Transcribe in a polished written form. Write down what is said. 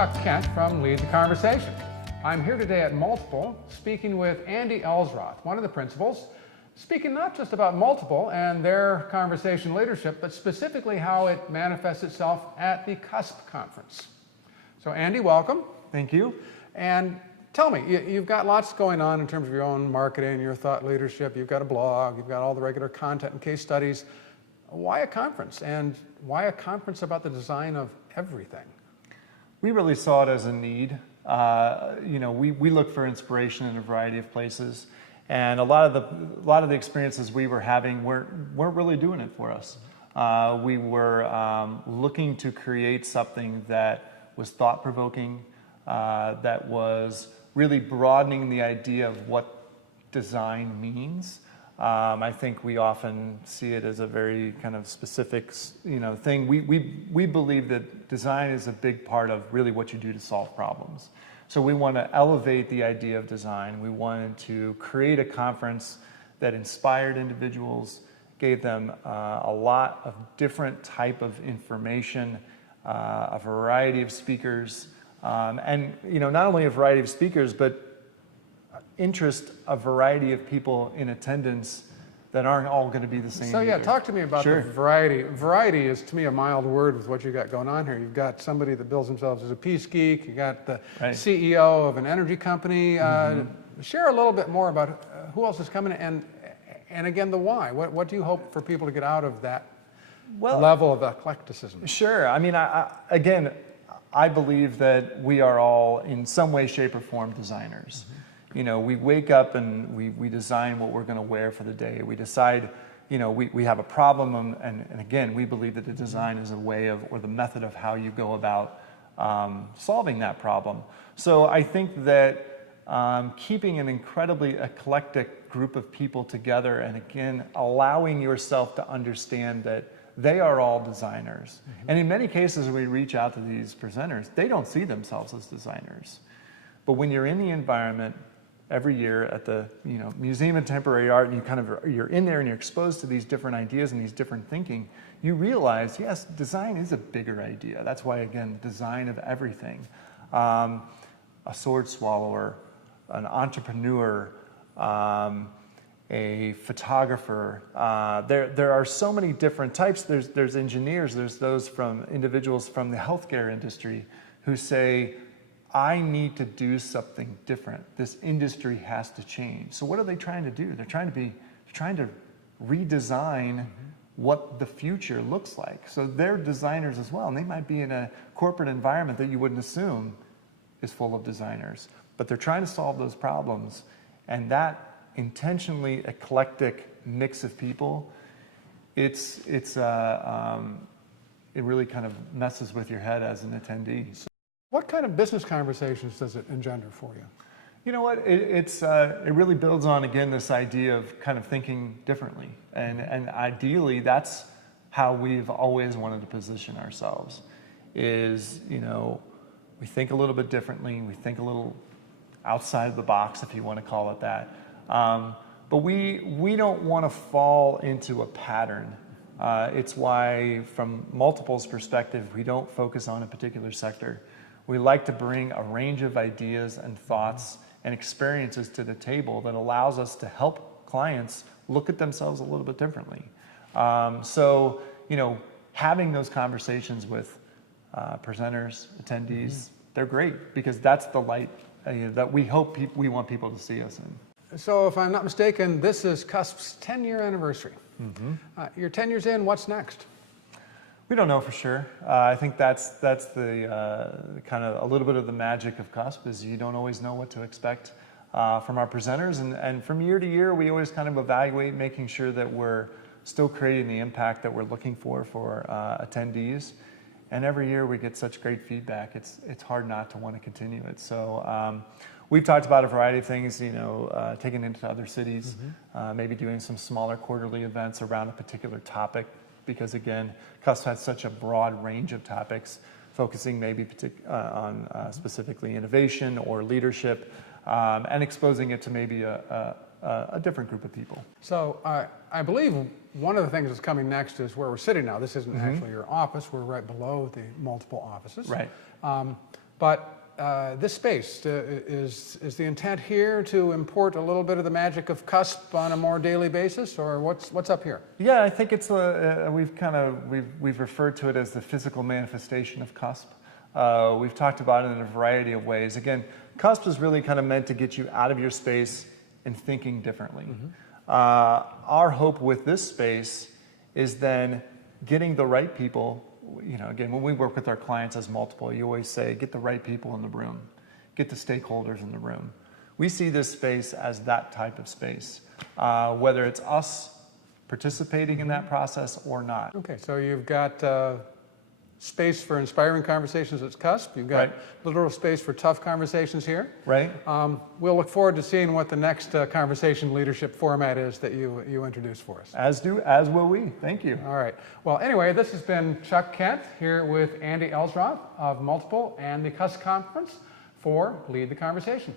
Chuck Kent from Lead the Conversation. I'm here today at Multiple speaking with Andy Eltzroth, one of the principals, speaking not just about Multiple and their conversation leadership, but specifically how it manifests itself at the Cusp Conference. So Andy, welcome. Thank you. And tell me, you've got lots going on in terms of your own marketing, your thought leadership, you've got a blog, you've got all the regular content and case studies. Why a conference? And why a conference about the design of everything? We really saw it as a need. We look for inspiration in a variety of places, and a lot of the experiences we were having weren't really doing it for us. We were looking to create something that was thought-provoking, that was really broadening the idea of what design means. I think we often see it as a very kind of specific, thing. We believe that design is a big part of really what you do to solve problems. So we want to elevate the idea of design. We wanted to create a conference that inspired individuals, gave them a lot of different type of information, a variety of speakers, and not only a variety of speakers, but interest a variety of people in attendance that aren't all going to be the same. So yeah, either. talk to me about Sure. the variety. Variety is to me a mild word with what you've got going on here. You've got somebody that bills themselves as a peace geek. You got the Right. CEO of an energy company. Share a little bit more about who else is coming and again the why. What do you hope for people to get out of that level of eclecticism? Sure. I mean, I believe that we are all in some way, shape, or form designers. We wake up and we design what we're going to wear for the day. We decide, we have a problem, and again, we believe that the design is a way of, or the method of how you go about solving that problem. So I think that keeping an incredibly eclectic group of people together, and again, allowing yourself to understand that they are all designers. And in many cases, we reach out to these presenters, they don't see themselves as designers. But when you're in the environment, every year at the Museum of Contemporary Art, and you're in there and you're exposed to these different ideas and these different thinking, you realize, yes, design is a bigger idea. That's why, again, design of everything. A sword swallower, an entrepreneur, a photographer. There are so many different types. There's engineers, there's those individuals from the healthcare industry who say, I need to do something different. This industry has to change. So what are they trying to do? They're trying to redesign what the future looks like. So they're designers as well, and they might be in a corporate environment that you wouldn't assume is full of designers. But they're trying to solve those problems, and that intentionally eclectic mix of people, it really kind of messes with your head as an attendee. What kind of business conversations does it engender for you? You know what, it really builds on, again, this idea of kind of thinking differently. And ideally, that's how we've always wanted to position ourselves, is, we think a little bit differently, we think a little outside of the box, if you want to call it that. But we don't want to fall into a pattern. It's why, from Multiple's perspective, we don't focus on a particular sector. We like to bring a range of ideas and thoughts and experiences to the table that allows us to help clients look at themselves a little bit differently. So, having those conversations with presenters, attendees, they're great, because that's the light that we want people to see us in. So if I'm not mistaken, this is Cusp's 10-year anniversary. You're 10 years in, what's next? We don't know for sure. I think that's the kind of a little bit of the magic of Cusp, is you don't always know what to expect from our presenters. And from year to year, we always kind of evaluate, making sure that we're still creating the impact that we're looking for attendees. And every year we get such great feedback, it's hard not to want to continue it. So we've talked about a variety of things, taking it into other cities, maybe doing some smaller quarterly events around a particular topic, because again, Cusp has such a broad range of topics, focusing maybe on specifically innovation or leadership, and exposing it to maybe a different group of people. So I believe one of the things that's coming next is where we're sitting now. This isn't actually your office. We're right below the multiple offices. Right. But this space, is the intent here to import a little bit of the magic of Cusp on a more daily basis, or what's up here? Yeah, I think it's we've referred to it as the physical manifestation of Cusp. We've talked about it in a variety of ways. Again, Cusp is really kind of meant to get you out of your space and thinking differently. Our hope with this space is then getting the right people. You know, again, when we work with our clients as multiple, you always say, get the right people in the room, get the stakeholders in the room. We see this space as that type of space, whether it's us participating in that process or not. Okay, so you've got space for inspiring conversations at Cusp. You've got literal space for tough conversations here. Right. We'll look forward to seeing what the next conversation leadership format is that you introduce for us. As will we. Thank you. All right. Well, anyway, this has been Chuck Kent here with Andy Eltzroth of Multiple and the Cusp Conference for Lead the Conversation.